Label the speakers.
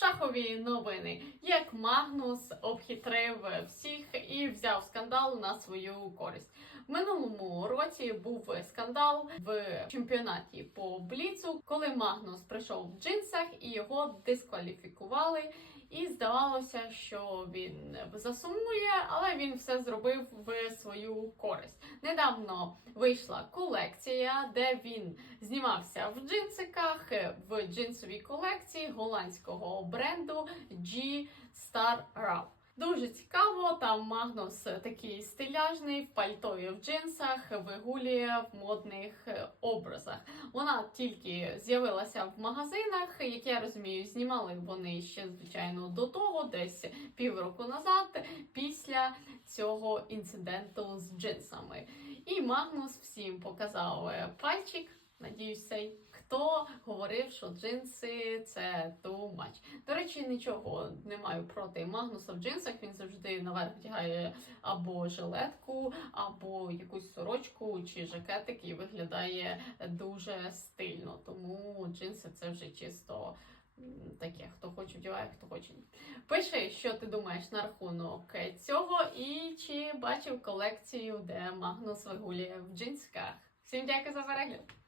Speaker 1: Шахові новини, як Магнус обхитрив всіх і взяв скандал на свою користь. В минулому році був скандал в чемпіонаті по бліцу, коли Магнус прийшов в джинсах і його дискваліфікували. І здавалося, що він засумує, але він все зробив в свою користь. Недавно вийшла колекція, де він знімався в джинсиках в джинсовій колекції голландського бренду G Star Rap. Дуже цікаво, там Магнус такий стиляжний, в пальто і в джинсах, вигулює в модних образах. Вона тільки з'явилася в магазинах, як я розумію, знімали вони ще звичайно до того, десь півроку назад, після цього інциденту з джинсами. І Магнус всім показав е, пальчик. Надіюсь, цей хто говорив, що джинси це too much. До речі, нічого не маю проти Магнуса в джинсах. Він завжди наверх вдягає або жилетку, або якусь сорочку чи жакетик і виглядає дуже стильно. Тому джинси це вже чисто. Таке, хто хоче вдягає, хто хоче. Пиши, що ти думаєш на рахунок цього, і чи бачив колекцію, де Магнус вигулює в джинсиках. Всім дякую за перегляд!